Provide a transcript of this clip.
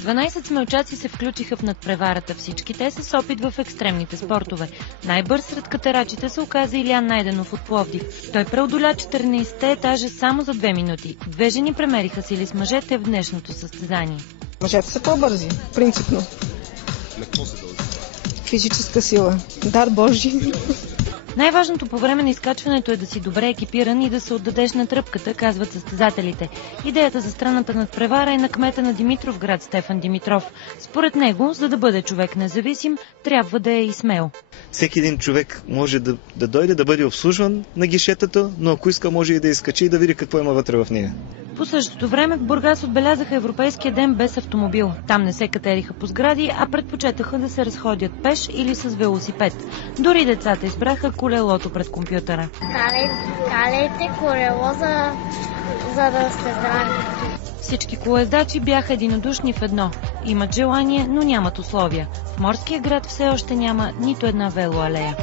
12 смелчаци се включиха в надпреварата. Всички те са с опит в екстремните спортове. Най-бърз сред катерачите се оказа Илиян Найденов от Пловдив. Той преодоля 14-те етажа само за 2 минути. Две жени премериха сили с мъжете в днешното състезание. Мъжете са по-бързи, принципно. На какво се дължи? Физическа сила. Дар Божи. Най-важното по време на изкачването е да си добре екипиран и да се отдадеш на тръпката, казват състезателите. Идеята за странната надпревара е на кмета на Димитровград Стефан Димитров. Според него, за да бъде човек независим, трябва да е и смел. Всеки един човек може да дойде, да бъде обслужван на гишетата, но ако иска, може и да изкачи и да види какво има вътре в нея. По същото време в Бургас отбелязаха Европейския ден без автомобил. Там не се катериха по сгради, а предпочетаха да се разходят пеш или с велосипед. Дори децата избраха колелото пред компютъра. Калете колело, за да сте здрави. Всички колездачи бяха единодушни в едно. Имат желание, но нямат условия. В морския град все още няма нито една велоалея.